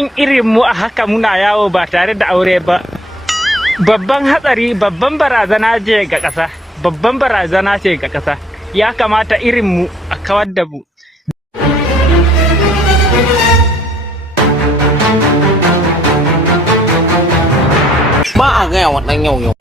barin irin mu a haka muna yawo ba tare da aure ba babban hatsari, babban barazana ce ga ƙasa, babban barazana ce ga ƙasa. Ya kamata irin mu a kawar da mu. Ba a gaya wa ɗan yau.